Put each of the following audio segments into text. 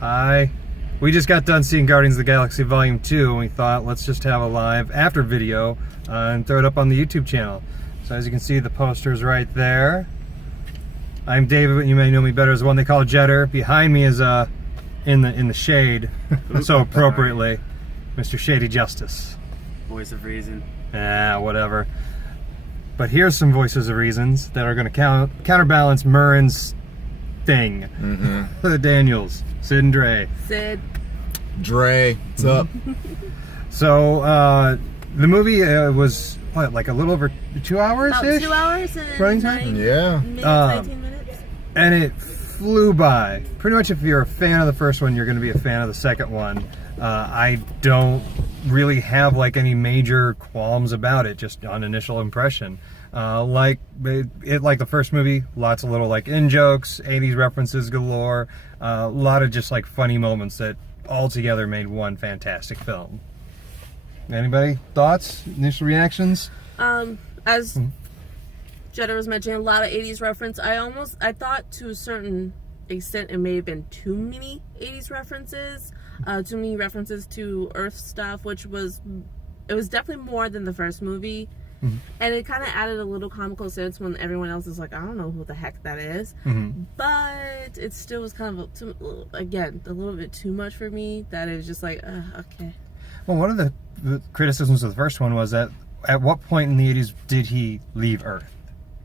Hi. We just got done seeing Guardians of the Galaxy Volume 2, and we thought, let's just have a live after video and throw it up on the YouTube channel. So as you can see, the poster's right there. I'm David, but you may know me better as the one they call Jetter. Behind me is in the shade, so appropriately, Mr. Shady Justice. Voice of reason. Whatever. But here's some voices of reasons that are going to counterbalance Murren's thing. The Daniels, Sid and Dre. Sid. Dre, what's up? So, the movie was, what, like a little over 2 hours? About 2 hours and running time? Yeah. 19 minutes. And it flew by. Pretty much if you're a fan of the first one, you're going to be a fan of the second one. I don't really have like any major qualms about it, just on initial impression. Like the first movie, lots of little like in-jokes, 80s references galore, a lot of just like funny moments that all together made one fantastic film. Anybody? Thoughts? Initial reactions? As Jetter was mentioning, a lot of 80s reference. I thought to a certain extent it may have been too many 80s references, too many references to Earth stuff, it was definitely more than the first movie. And it kind of added a little comical sense when everyone else is like, I don't know who the heck that is. But it still was kind of, a little bit too much for me, that it was just like, okay. Well, one of the criticisms of the first one was that at what point in the 80s did he leave Earth?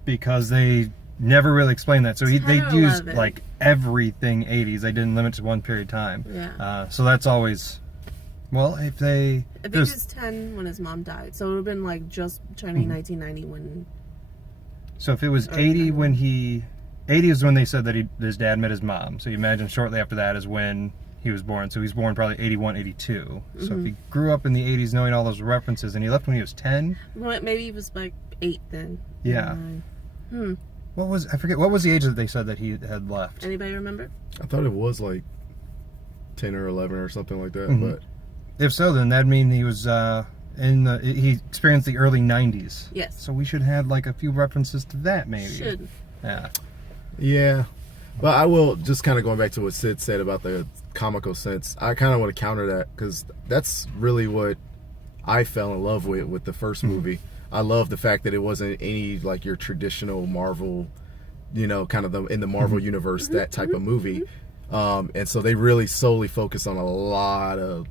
Because they never really explained that. So they used like everything 80s. They didn't limit to one period of time. Yeah. So that's always, well, I think he was 10 when his mom died. So it would have been like just turning 1990 when... So if it was 80 when 80 is when they said that his dad met his mom. So you imagine shortly after that is when he was born. So he's born probably 81, 82. So if he grew up in the 80s knowing all those references and he left when he was 10? Well, maybe he was like 8 then. Yeah. I forget, what was the age that they said that he had left? Anybody remember? I thought it was like 10 or 11 or something like that. But if so, then that'd mean he was he experienced the early 90s. Yes. So we should have like a few references to that, maybe. Should. Yeah. But I will, just kind of going back to what Sid said about the comical sense, I kind of want to counter that, because that's really what I fell in love with the first movie. I love the fact that it wasn't any like your traditional Marvel, kind of in the Marvel universe, that type of movie. And so they really solely focus on a lot of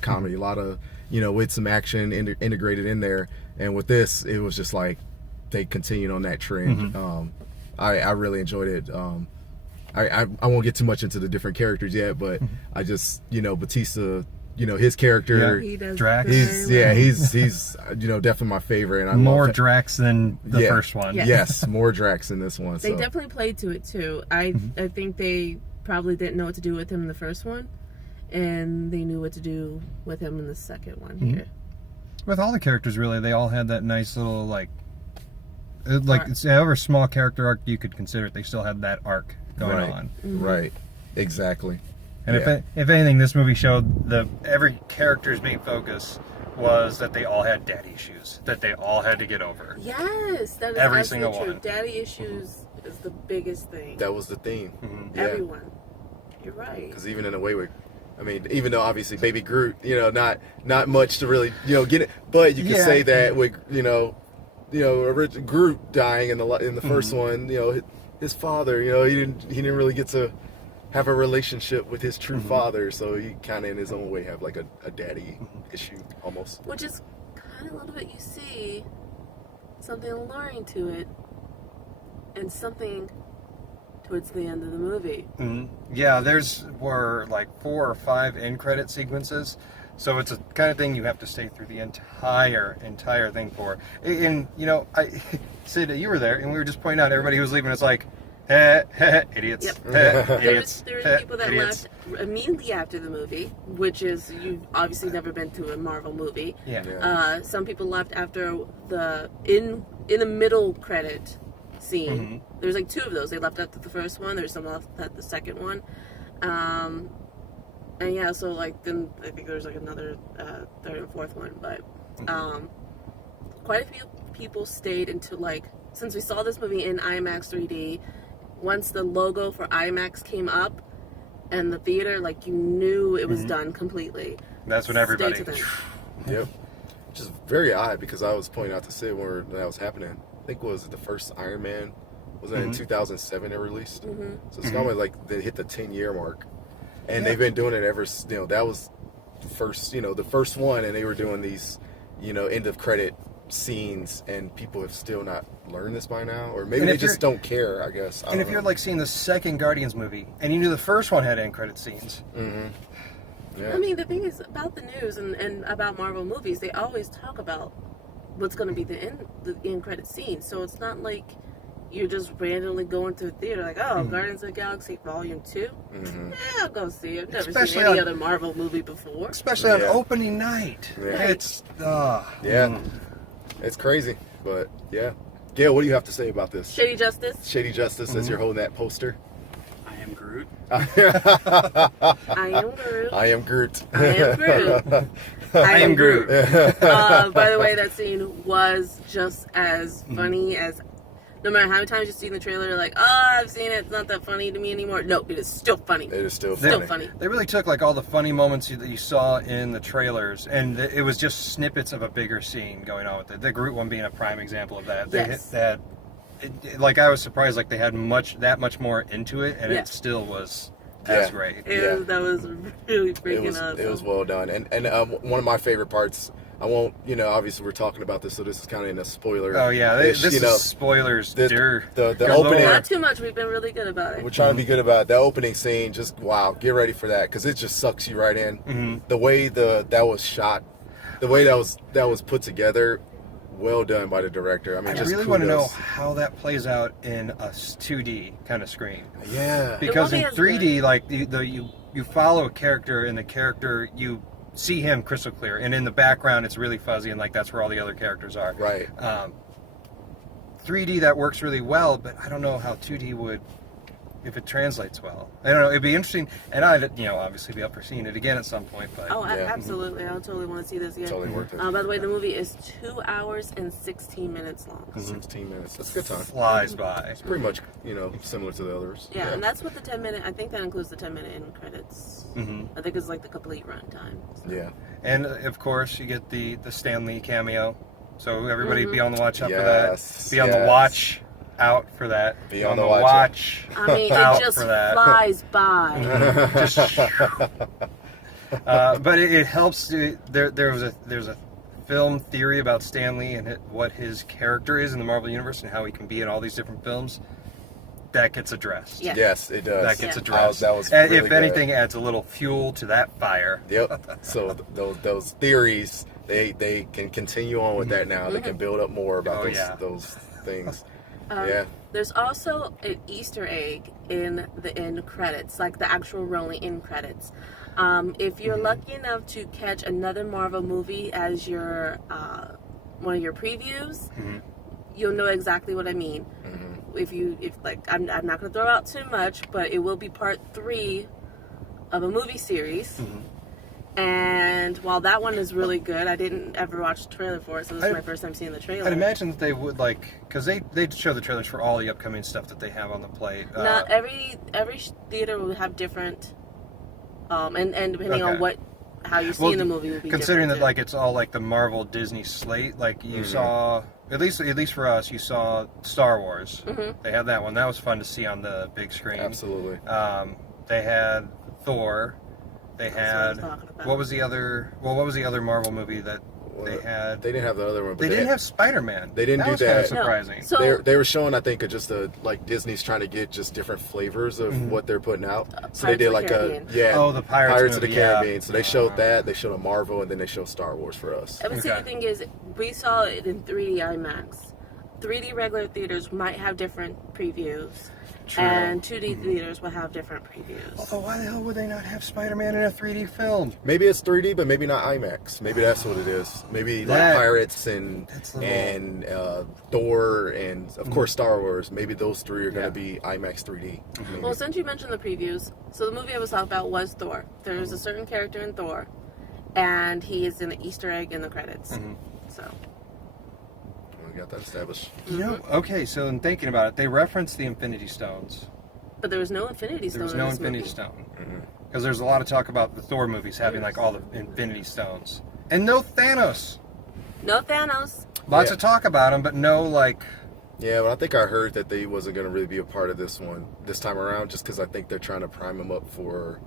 comedy, a lot of, with some action integrated in there. And with this, it was just like they continued on that trend. I really enjoyed it. I won't get too much into the different characters yet, but I just, Batista, his character, He does Drax. he's definitely my favorite. And More Drax than the first one. Yes, more Drax in this one. They definitely played to it too. I think they probably didn't know what to do with him in the first one, and they knew what to do with him in the second one here. With all the characters, really, they all had that nice little it's however small character arc you could consider it, they still had that arc going on. Right, exactly. And if anything, this movie showed every character's main focus was that they all had daddy issues that they all had to get over. Yes, that is every single true. one. Daddy issues is the biggest thing. That was the theme. Everyone. You're right. Because even in a way even though obviously Baby Groot, not much to really, get it, but you can say that with, Richard Groot dying in the first one, his father, he didn't really get to have a relationship with his true father, so he kind of in his own way have like a daddy issue almost. Which is kind of a little bit, you see something alluring to it, and something towards the end of the movie. Yeah, were like 4 or 5 end credit sequences, so it's a kind of thing you have to stay through the entire thing for. And Sid, you were there, and we were just pointing out everybody who was leaving. It's like, idiots. Idiots. There were people that left immediately after the movie, which is, you've obviously never been to a Marvel movie. Some people left after in the middle credit scene. There's like 2 of those. They left after the first one. There's some left at the second one. And so like then I think there's like another third and fourth one, but quite a few people stayed until like, since we saw this movie in IMAX 3D, once the logo for IMAX came up, and the theater, like you knew it was done completely. That's when Stay everybody. to them. Yep. Which is very odd because I was pointing out to Sid when that was happening. I think was the first Iron Man was in 2007 it released. So it's almost like they hit the 10-year mark, and they've been doing it ever. That was the first one, and they were doing these end of credit scenes, and people have still not learned this by now, or maybe And they if just don't care. I guess. And if you're like seeing the second Guardians movie, and you knew the first one had end credit scenes, Yeah. I mean, the thing is about the news and about Marvel movies, they always talk about what's going to be the end credit scene. So it's not like you're just randomly going to the theater like, oh, Guardians of the Galaxy Volume 2? Yeah, I'll go see it. I've never Especially seen any on- other Marvel movie before. especially on Yeah. opening night. Yeah. It's It's crazy, but yeah. Gail, what do you have to say about this? Shady Justice? Shady Justice, as you're holding that poster. I am Groot. I am Groot. I am Groot. I am Groot. I am Groot. By the way, that scene was just as funny as. No matter how many times you've seen the trailer, you're like, oh, I've seen it. It's not that funny to me anymore. No, it is still funny. It is still Still funny. funny. They really took like all the funny moments that you saw in the trailers, and it was just snippets of a bigger scene going on with it. The Groot one being a prime example of that. They Yes. that, like I was surprised, like they had that much more into it, and Yeah. it still was Yeah. as great. That was really freaking awesome. It was well done, and one of my favorite parts. I won't, obviously we're talking about this, so this is kind of in a spoiler. Oh yeah, this is spoilers. the galore. opening. Not too much. We've been really good about it. We're trying to be good about it. The opening scene. Just wow, get ready for that because it just sucks you right in. The way that was shot, the way that was put together, well done by the director. I mean, I just really want to know kudos. how that plays out in a 2D kind of screen. Yeah, Because in won't be as 3D, good. like you follow a character, and the character you see him crystal clear, and in the background it's really fuzzy, and like that's where all the other characters are. right. 3D that works really well, but I don't know how 2D would, if it translates well. I don't know. It'd be interesting, and I'd obviously be up for seeing it again at some point. But Oh, Yeah. absolutely. I totally want to see this again. Totally worth it. By the way, the movie is 2 hours and 16 minutes long. 16 minutes. That's a good time. flies by. It's pretty much similar to the others. Yeah, and that's what the 10-minute, I think that includes the 10-minute end credits. I think it's like the complete runtime. So. Yeah. And of course, you get the Stan Lee cameo. So everybody be on the watch out for Yes, that. Be on the yes. watch out for that. Be on the watch watch. I mean, out it just for that. flies by. Just, but it helps. There's a film theory about Stan Lee and what his character is in the Marvel Universe and how he can be in all these different films. That gets addressed. Yeah. Yes, it does. That gets Yeah. addressed. That was And really if good. anything, adds a little fuel to that fire. Yep. So those theories, they can continue on with that now. They can build up more about Oh, yeah. those things. Yeah. There's also an Easter egg in the end credits, like the actual rolling end credits. If you're lucky enough to catch another Marvel movie as your one of your previews, you'll know exactly what I mean. I'm not going to throw out too much, but it will be part 3 of a movie series. And while that one is really good, I didn't ever watch the trailer for it, so this is my first time seeing the trailer. I'd imagine that they would because they show the trailers for all the upcoming stuff that they have on the plate. Not every theater will have different, and depending on Okay. how you're seeing the movie will be considering that different, like it's all like the Marvel Disney slate. Like you saw, at least for us, you saw Star Wars. They had that one. That was fun to see on the big screen. Absolutely. They had Thor. They what I had was talking about. what was the other Marvel movie that they had? They didn't have the other one. But They didn't have Spider-Man. They didn't that do was kind that. of surprising. So They were showing, I think, just like Disney's trying to get just different flavors of what they're putting out. So they Pirates did of like the a Caribbean. Oh, the Pirates of the movie, yeah. Caribbean. So they showed that. They showed a Marvel, and then they showed Star Wars for us. but see, the thing is, we saw it in 3D IMAX. 3D regular theaters might have different previews, True. and 2D theaters will have different previews. Although why the hell would they not have Spider-Man in a 3D film? Maybe it's 3D, but maybe not IMAX. Maybe that's what it is. Maybe like That- Pirates and that's a little- and Thor and of course Star Wars. Maybe those three are going to Yeah. be IMAX 3D. Maybe. Well, since you mentioned the previews, so the movie I was talking about was Thor. There's a certain character in Thor, and he is an Easter egg in the credits. So, We got that established. You know, okay, so in thinking about it, they reference the Infinity Stones But there was no Infinity Stone. There was in no this Infinity movie. Stone. Because there's a lot of talk about the Thor movies having like all the Infinity Stones. And no Thanos. No Thanos. Lots Yeah. of talk about him, but no like... Yeah, but I think I heard that they wasn't going to really be a part of this one this time around, just because I think they're trying to prime him up for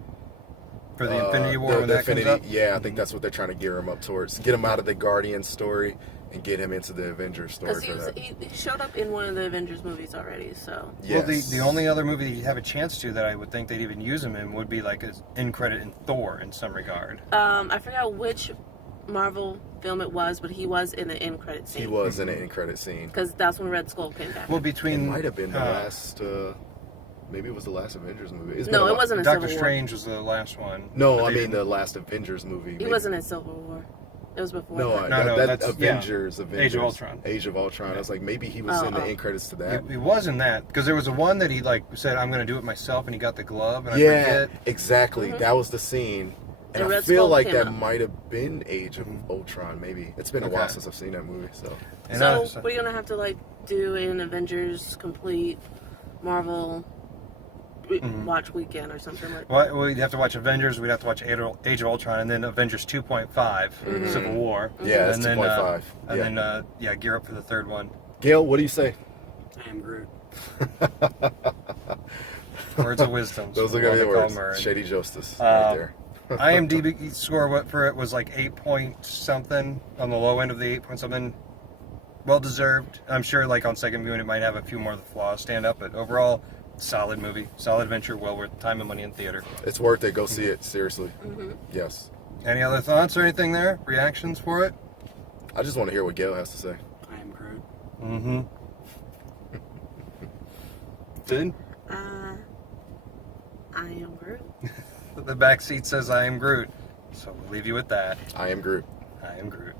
the Infinity War the when that Infinity. comes up? Yeah, I think that's what they're trying to gear him up towards. Get him out of the Guardian story and get him into the Avengers story Because for that. he showed up in one of the Avengers movies already, so. Well, Yes. the only other movie that you have a chance to that I would think they'd even use him in would be like an end credit in Thor in some regard. I forgot which Marvel film it was, but he was in the end credit scene. He was in an end credit scene. Because that's when Red Skull came back. Well, It between... might have been the last. Maybe it was the last Avengers movie. It's been No, a it while. wasn't in Doctor Civil Strange was the last one. Oh, No, But I they mean didn't- the last Avengers movie. War. He maybe. wasn't in Civil War. It was before. No, that. No, that that's- Avengers. Age of Ultron. Age of Ultron. I was like, maybe he was in the end credits to that. It wasn't that, because there was a one that he like said, I'm going to do it myself, and he got the glove, and I Yeah, forget. exactly. That was the scene. And And I Red feel Skull like came that out. might have been Age of Ultron, maybe. It's been a while Okay. since I've seen that movie, so. And So we're gonna have to like do an Avengers complete Marvel watch weekend or something like. well, we'd have to watch Avengers, we'd have to watch Age of Ultron, and then Avengers 2.5, Civil War. Yeah, that's and then, 2.5. And Yeah. then, gear up for the third one. Gail, what do you say? I am Groot. Words of wisdom. Those are going to be the words. Murray. Shady Justice, right there. IMDb score for it was like 8 point something on the low end of the 8 point something. Well deserved. I'm sure like on second viewing it might have a few more of the flaws stand up, but overall, solid movie, solid adventure, well worth time and money in theater. It's worth it. Go see it, seriously. Yes. Any other thoughts or anything there? Reactions for it? I just want to hear what Gail has to say. I am Groot. Mm-hmm. Did? I am Groot. The back seat says I am Groot. So we'll leave you with that. I am Groot. I am Groot.